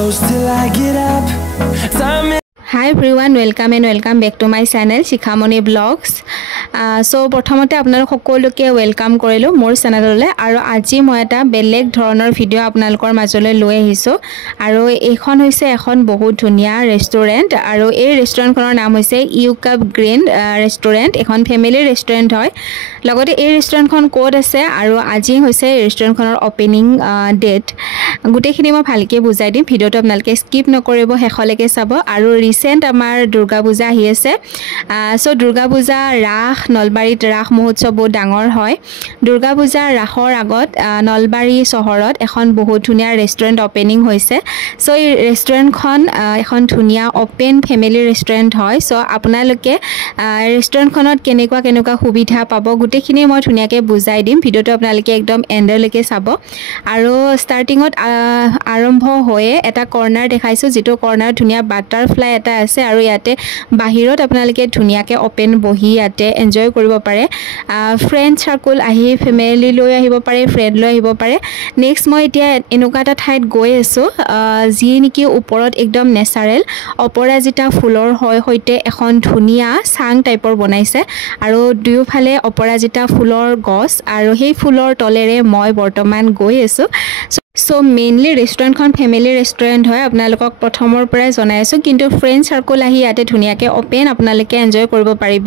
close till I get up. Time Hi everyone, welcome and welcome back to my channel Shikhamoni Vlogs. So প্ৰথমতে আপোনালোক সকলোকে welcome কৰিলো মোৰ চেনেললৈ আৰু আজি মই এটা বেলেগ ধৰণৰ ভিডিও আপোনালোকৰ মাজলৈ লৈ আহিছো আৰু এইখন হৈছে এখন বহুত ধুনীয়া ৰেষ্টুৰেন্ট আৰু এই ৰেষ্টুৰেন্টখনৰ নাম হৈছে ইউ কাপ গ্ৰীণ ৰেষ্টুৰেন্ট এখন ফেমিলি ৰেষ্টুৰেন্ট হয় লগতে এই ৰেষ্টুৰেন্টখন কোড আছে আৰু আজি হৈছে ৰেষ্টুৰেন্টখনৰ ওপেনিং ডেট গুটেখিনি মই ভালকে বুজাই দিম ভিডিওটো আপোনালোকে স্কিপ নকৰিব হেখলৈকে চাব আৰু ৰিসেন্ট আমাৰ দুৰ্গা পূজা আহি আছে সো দুৰ্গা পূজা ৰাস নলবাৰীত ৰাস মহোৎসৱ বহুত ডাঙৰ হয় দুৰ্গা পূজা ৰাসৰ আগত নলবাৰী চহৰত এখন বহুত ধুনীয়া ৰেষ্টুৰেন্ট ওপেনিং হৈছে সো এই ৰেষ্টুৰেন্টখন এখন ধুনীয়া ওপেন ফেমিলি ৰেষ্টুৰেন্ট হয় সো আপোনালোকে ৰেষ্টুৰেন্টখনত কেনেকুৱা সুবিধা পাব গুটেখিনি মই ধুনীয়াকে বুজাই দিম ভিডিওটো আপোনালোকে একদম এন্ডলৈকে চাব আৰু ষ্টাৰ্টিংত আৰম্ভ হৈ এটা কৰ্নাৰ দেখাইছো যেটো কৰ্নাৰ ধুনীয়া বাটাৰফ্লাই এটা আছে আৰু ইয়াতে বাহিৰত আপোনালোকে ধুনীয়াকে ওপেন বহি ইয়াতে এনজয় কৰিব পাৰে ফ্ৰেন্ড সাৰ্কেল আহি ফেমিলি লৈ আহিব পাৰে ফ্ৰেন্ড লৈ আহিব পাৰে নেক্সট মই এতিয়া এনেকুৱা এটা ঠাইত গৈ আছো যি নেকি ওপৰত একদম নেচাৰেল অপৰাজিতা ফুলৰ হৈতে এখন ধুনীয়া সাং টাইপৰ বনাইছে আৰু দুয়োফালে অপৰাজিতা ফুলৰ গছ আৰু সেই ফুলৰ তলেৰে মই বৰ্তমান গৈ আছো সো মেইনলি ৰেষ্টুৰেন্টখন ফেমিলি ৰেষ্টুৰেন্ট হয় আপোনালোকক প্ৰথমৰ পৰাই জনাইছো কিন্তু ফ্ৰেন্ড সাৰ্কেল আহি ইয়াতে ধুনীয়াকে ওপেন আপোনালোকে এনজয় কৰিব পাৰিব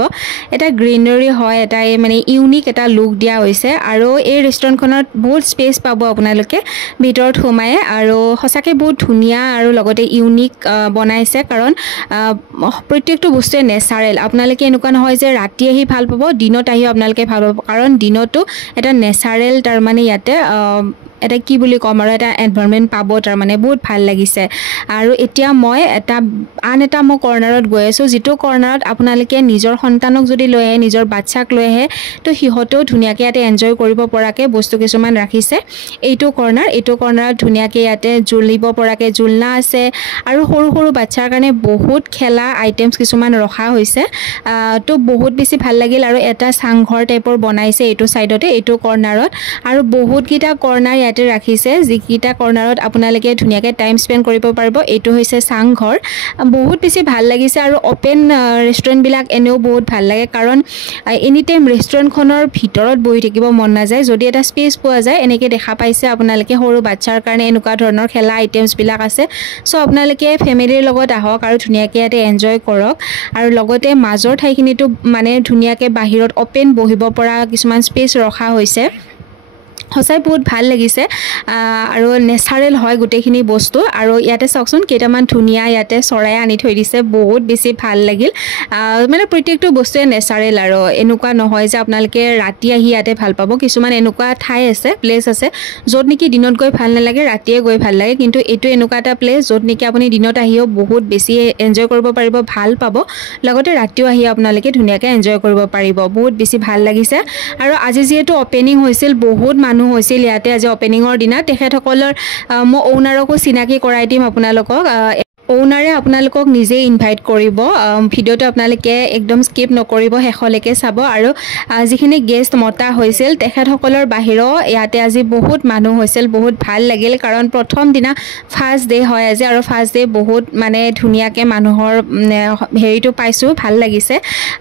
এটা গ্ৰীনাৰী হয় এটা মানে ইউনিক এটা লুক দিয়া হৈছে আৰু এই ৰেষ্টুৰেন্টখনত বহুত স্পেচ পাব আপোনালোকে ভিতৰত সোমায় আৰু সঁচাকে বহুত ধুনীয়া আৰু লগতে ইউনিক বনাইছে কাৰণ প্ৰত্যেকটো বস্তু নেচাৰেল আপোনালোকে এনেকুৱা নহয় যে ৰাতি আহি ভাল পাব দিনত আহি আপোনালোকে ভাল পাব কাৰণ দিনতো এটা নেচাৰেল তাৰ মানে ইয়াতে এটা কি বুলি কম আৰু এটা এনভায়ৰনমেন্ট পাব তাৰ মানে বহুত ভাল লাগিছে আৰু এতিয়া মই এটা মই কৰ্নাৰত গৈ আছো যেটো কৰ্নাৰত আপোনালোকে নিজৰ সন্তানক যদি লৈ আহে নিজৰ বাচ্চাক লৈ আহে তো হিহতেও ধুনীয়াকে ইয়াতে এনজয় কৰিব পৰাকে বস্তু কিছুমান ৰাখিছে এইটো কৰ্নাৰত ধুনীয়াকে ইয়াতে জুলিব পৰাকে জুলনা আছে আৰু সৰু সৰু বাচ্চাৰ কাৰণে বহুত খেলা আইটেমছ কিছুমান ৰখা হৈছে তো বহুত বেছি ভাল লাগিল আৰু এটা সাংঘৰ টাইপৰ বনাইছে এইটো সাইডতে এইটো কৰ্নাৰত আৰু বহুত গিটা কৰ্নাৰ ইয়াতে ৰাখিছে যিকিটা কৰ্নাৰত আপোনালোকে ধুনীয়াকে টাইম স্পেন্ড কৰিব পাৰিব এইটো হৈছে সাংঘৰ বহুত বেছি ভাল লাগিছে আৰু ওপেন ৰেষ্টুৰেন্ট বিলাক এনেও বহুত ভাল লাগে কাৰণ এনি টাইম ৰেষ্টুৰেন্টখনৰ ভিতৰত বহি থাকিব মন নাযায় যদি এটা স্পেচ পোৱা যায় এনেকে দেখা পাইছে আপোনালোকে সৰু বাচ্চাৰ কাৰণে এনেকুৱা ধৰণৰ খেলা আইটেমছ বিলাক আছে সো আপোনালোকে ফেমিলিৰ লগত আহক আৰু ধুনীয়াকে ইয়াতে এনজয় কৰক আৰু লগতে মাজৰ ঠাইখিনিটো মানে ধুনীয়াকে বাহিৰত ওপেন বহিব পৰা কিছুমান স্পেচ ৰখা হৈছে হসাই বহুত ভাল লাগিছে আৰু নেচাৰেল হয় গুটেখিনি বস্তু আৰু ইয়াতে চাওকচোন কেইটামান ধুনীয়া ইয়াতে চৰাই আনি থৈ দিছে বহুত বেছি ভাল লাগিল মানে প্ৰত্যেকটো বস্তুৱে নেচাৰেল আৰু এনেকুৱা নহয় যে আপোনালোকে ৰাতি আহি ইয়াতে ভাল পাব কিছুমান এনেকুৱা ঠাই আছে প্লেস আছে যত নেকি দিনত গৈ ভাল নালাগে ৰাতিয়ে গৈ ভাল লাগে কিন্তু এটো এনেকুৱা এটা প্লেস যত নেকি আপুনি দিনত আহিও বহুত বেছি এনজয় কৰিব পাৰিব ভাল পাব লগতে ৰাতিও আহি আপোনালোকে ধুনীয়াকে এনজয় কৰিব পাৰিব বহুত বেছি ভাল লাগিছে আৰু আজি যেহেতু ওপেনিং হৈছিল বহুত মানুহ হৈছিল ইয়াতে আজি ওপেনিংৰ দিনা তেখেতসকলৰ মই ওনাৰকো চিনাকি কৰাই দিম আপোনালোকক ওনাৰে আপোনালোকক নিজে ইনভাইট কৰিব ভিডিওটো আপোনালোকে একদম স্কিপ নকৰিব হেখলৈকে চাব আৰু যিখিনি গেষ্ট মতা হৈছিল তেখেতসকলৰ বাহিৰৰ ইয়াতে আজি বহুত মানুহ হৈছিল বহুত ভাল লাগিল কাৰণ প্ৰথম দিনা ফাৰ্স্ট ডে হয় আজি আৰু ফাৰ্স্ট ডে বহুত মানে ধুনীয়াকে মানুহৰ হেৰিটো পাইছো ভাল লাগিছে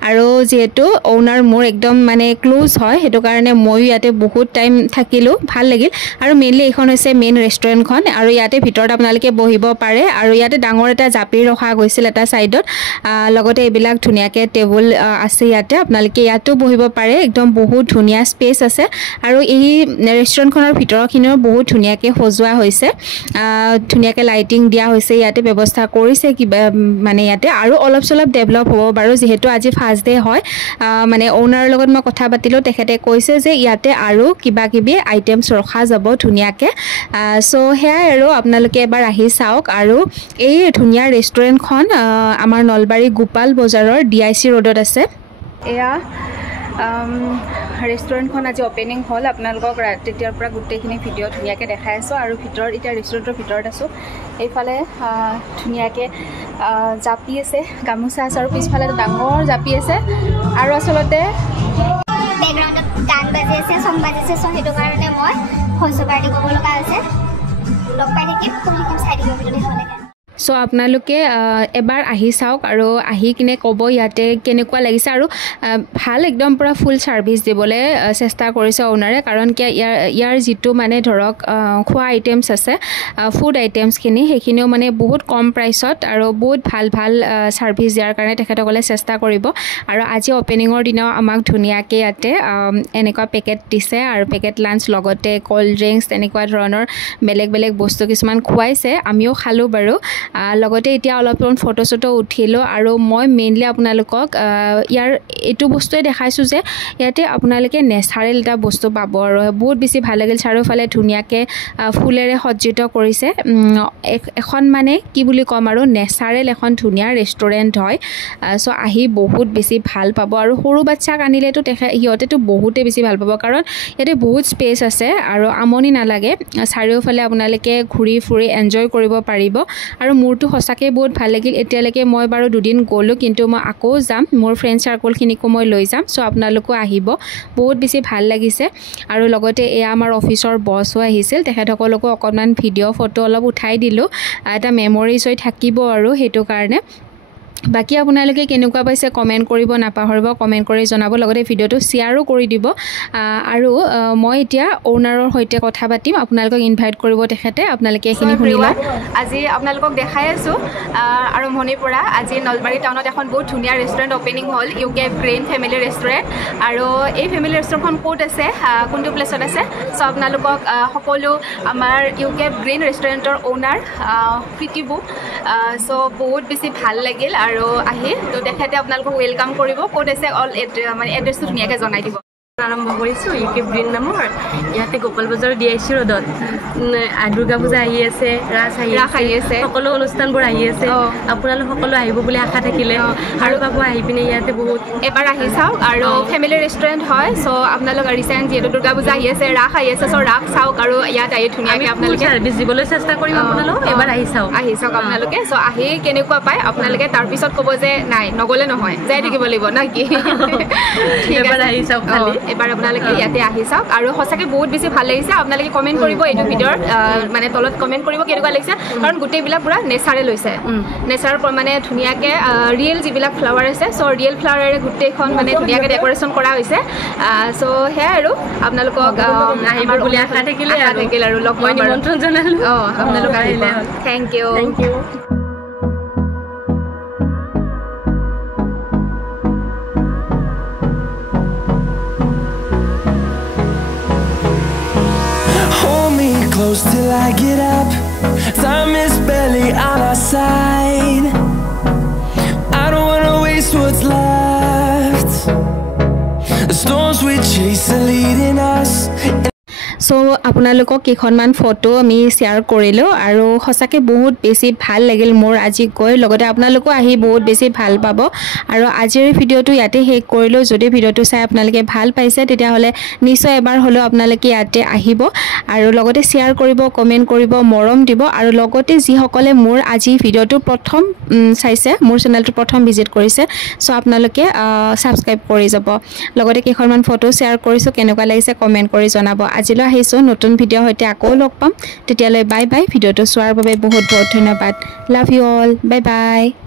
আৰু যেহেতু ওনাৰ মোৰ একদম মানে ক্লোজ হয় হেতু কাৰণে মই ইয়াতে বহুত টাইম থাকিলো ভাল লাগিল আৰু মেইনলি এখন হৈছে মেইন ৰেষ্টুৰেন্টখন আৰু ইয়াতে ভিতৰত আপোনালোকে বহিব পাৰে আৰু ইয়াতে ডাঙৰ এটা জাপি ৰখা গৈছিল এটা সাইডত লগতে এইবিলাক ধুনীয়াকে টেবুল আছে ইয়াতে আপোনালোকে ইয়াতো বহিব পাৰে একদম বহুত ধুনীয়া স্পেচ আছে আৰু এই ৰেষ্টুৰেন্টখনৰ ভিতৰখিনিও বহুত ধুনীয়াকে সজোৱা হৈছে ধুনীয়াকে লাইটিং দিয়া হৈছে ইয়াতে ব্যৱস্থা কৰিছে কিবা মানে ইয়াতে আৰু অলপ চলপ ডেভেলপ হ'ব বাৰু যেহেতু আজি ফাৰ্স্ট ডে হয় মানে ওনাৰৰ লগত মই কথা পাতিলো তেখেতে কৈছে যে ইয়াতে আৰু কিবা কিবি আইটেমছ ৰখা যাব ধুনীয়াকে সো হেয়াই আৰু আপোনালোকে এবাৰ আহি চাওক আৰু এই ধুনীয়া ৰেষ্টুৰেন্টখন আমাৰ নলবাৰী গোপাল বজাৰৰ ডিআইসি ৰোডত আছে এয়া ৰেষ্টুৰেন্টখন আজি ওপেনিং হল আপোনালোকক তেতিয়াৰ পৰা গুটেখিনি ভিডিও ধুনীয়াকে দেখাই আছো আৰু ভিতৰত এতিয়া ৰেষ্টুৰেন্টৰ ভিতৰত আছো এইফালে ধুনীয়াকে জাপি আছে গামুচা আছে আৰু পিছফালে ডাঙৰ জাপি আছে আৰু আসলতে বেকগ্ৰাউণ্ডত গান বাজি আছে সং বাজি আছে সো হেতু কাৰণে মই ভইচ অভাৰ দিব লগা আছে লগ পাই থাকিম কম শিকিম চাই থাকিম ভিডিঅ' দেখা লাগে সো আপোনালোকে এবাৰ আহি চাওক আৰু আহি কিনে ক'ব ইয়াতে কেনেকুৱা লাগিছে আৰু ভাল একদম পুৰা ফুল সাৰ্ভিস দিবলৈ চেষ্টা কৰিছে ওনাৰে কাৰণ কি ইয়াৰ যিটো মানে ধৰক খোৱা আইটেমছ আছে ফুড আইটেমছখিনি সেইখিনিও মানে বহুত কম প্ৰাইচত আৰু বহুত ভাল ভাল সাৰ্ভিস দিয়াৰ কাৰণে তেখেতসকলে চেষ্টা কৰিব আৰু আজি অপেনিঙৰ দিনাও আমাক ধুনীয়াকৈ ইয়াতে এনেকুৱা পেকেট দিছে আৰু পেকেট লাঞ্চ লগতে কোল্ড ড্ৰিংকছ এনেকুৱা ধৰণৰ বেলেগ বেলেগ বস্তু কিছুমান খুৱাইছে আমিও খালোঁ বাৰু লগতে এতিয়া অলপমান ফটো চটো উঠিলো আৰু মই মেইনলি আপোনালোকক ইয়াৰ এইটো বস্তুৱে দেখাইছো যে ইয়াতে আপোনালোকে নেচাৰেল এটা বস্তু পাব আৰু বহুত বেছি ভাল লাগিল চাৰিওফালে ধুনীয়াকৈ ফুলেৰে সজ্জিত কৰিছে এখন মানে কি বুলি ক'ম আৰু নেচাৰেল এখন ধুনীয়া ৰেষ্টুৰেণ্ট হয় সো আহি বহুত বেছি ভাল পাব আৰু সৰু বাচ্চাক আনিলেতো সিহঁতেতো বহুতে বেছি ভাল পাব কাৰণ ইয়াতে বহুত স্পেচ আছে আৰু আমনি নালাগে চাৰিওফালে আপোনালোকে ঘূৰি ফুৰি এনজয় কৰিব পাৰিব আৰু মোৰটো সঁচাকৈ বহুত ভাল লাগিল এতিয়ালৈকে মই বাৰু দুদিন গ'লোঁ কিন্তু মই আকৌ যাম মোৰ ফ্ৰেণ্ড চাৰ্কলখিনিকো মই লৈ যাম সো আপোনালোকো আহিব বহুত বেছি ভাল লাগিছে আৰু লগতে এয়া আমাৰ অফিচৰ বছো আহিছিল তেখেতসকলকো অকণমান ভিডিঅ' ফটো অলপ উঠাই দিলোঁ এটা মেমৰিজ হৈ থাকিব আৰু সেইটো কাৰণে বাকি আপোনালোকে কেনেকুৱা পাইছে কমেন্ট কৰিব নাপাহৰিব কমেন্ট কৰি জনাব লগতে ভিডিঅটো শেয়াৰো কৰি দিব আৰু মই এতিয়া ওনাৰৰ সৈতে কথা পাতিম আপোনালোকক ইনভাইট কৰিব তেখেতে আপোনালোকে এখিনি শুনিলা আজি আপোনালোকক দেখাই আছো আৰু মণিৰ পৰা আজি নলবাৰী টাউনত এখন বহুত ধুনীয়া ৰেষ্টুৰেণ্ট ওপেনিং হ'ল ইউকে গ্ৰেইন ফেমিলি ৰেষ্টুৰেণ্ট আৰু এই ফেমিলি ৰেষ্টুৰেণ্টখন ক'ত আছে কোনটো প্লেছত আছে সো আপোনালোকক সকলো আমাৰ ইউকে গ্ৰেইন ৰেষ্টুৰেণ্টৰ ওনাৰ প্ৰীতিবু সো বহুত বেছি ভাল লাগিল আৰু আহি তো দেখাতে আপোনালোকক ওয়েলকাম কৰিব কোড আছে অল মানে এড্ৰেছটো ধুনীয়াকৈ জনাই দিব আৰম্ভ কৰিছোঁ ইউকে গ্ৰীণ নামৰ ইয়াতে গোপাল বজাৰ DIC ৰোডত দুৰ্গা পূজা আহি আছে ৰাস আহি আছে সকলো অনুষ্ঠানবোৰ আহি আছে আপোনালোক সকলো আহিব বুলি আশা থাকিলে আৰু পাব আহি পিনে ইয়াতে বহুত এবাৰ আহি চাওক আৰু ফেমিলি ৰেষ্টুৰেণ্ট হয় সো আপোনালোক ৰিচেণ্ট যিহেতু দুৰ্গা পূজা আহি আছে ৰাস আহি আছে সো ৰাস চাওক আৰু ইয়াত আহি ধুনীয়াকৈ আপোনালোকে সাৰ্ভিস দিবলৈ চেষ্টা কৰিম আপোনালোক এবাৰ আহি চাওক আপোনালোকে সো আহি কেনেকুৱা পায় আপোনালোকে তাৰপিছত ক'ব যে নাই নগ'লে নহয় যাই থাকিব লাগিব না কি এবাৰ আহি চাওক খালি এবাৰ আপোনালোকে ইয়াতে আহি চাওক আৰু সঁচাকৈ বহুত বেছি ভাল লাগিছে আপোনালোকে কমেণ্ট কৰিব এইটো ভিডিঅ'ৰ মানে তলত কমেণ্ট কৰিব কেনেকুৱা লাগিছে কাৰণ গোটেইবিলাক পুৰা নেচাৰেল হৈছে নেচাৰৰ মানে ধুনীয়াকৈ ৰিয়েল যিবিলাক ফ্লাৱাৰ আছে চ' ৰিয়েল ফ্লাৱাৰেৰে গোটেইখন মানে ধুনীয়াকৈ ডেক'ৰেশ্যন কৰা হৈছে চ' সেয়াই আৰু আপোনালোকক আহিব বুলি আশা থাকিলে আৰু লগ মই নিমন্ত্ৰণ জনালোঁ আপোনালোক আহিলে thank you Close till I get up. Time is barely on our side. I don't wanna waste what's left. The storms we chase are leading us. So আপোনালোকক কেইখনমান ফটো আমি শেয়াৰ কৰিলোঁ আৰু সঁচাকৈ বহুত বেছি ভাল লাগিল মোৰ আজি গৈ লগতে আপোনালোকো আহি বহুত বেছি ভাল পাব আৰু আজিৰ ভিডিঅ'টো ইয়াতে শেষ কৰিলোঁ যদি ভিডিঅ'টো চাই আপোনালোকে ভাল পাইছে তেতিয়াহ'লে নিশ্চয় এবাৰ হ'লেও আপোনালোকে ইয়াতে আহিব আৰু লগতে শেয়াৰ কৰিব কমেণ্ট কৰিব মৰম দিব আৰু লগতে যিসকলে মোৰ আজি ভিডিঅ'টো প্ৰথম চাইছে মোৰ চেনেলটো প্ৰথম ভিজিট কৰিছে সো আপোনালোকে ছাবস্ক্ৰাইব কৰি যাব লগতে কেইখনমান ফটো শ্বেয়াৰ কৰিছোঁ কেনেকুৱা লাগিছে কমেণ্ট কৰি জনাব আজিলৈ আহিছোঁ নতুন ভিডিঅ' সৈতে আকৌ লগ পাম তেতিয়ালৈ বাই বাই ভিডিঅ'টো চোৱাৰ বাবে বহুত বহুত ধন্যবাদ love you all bye bye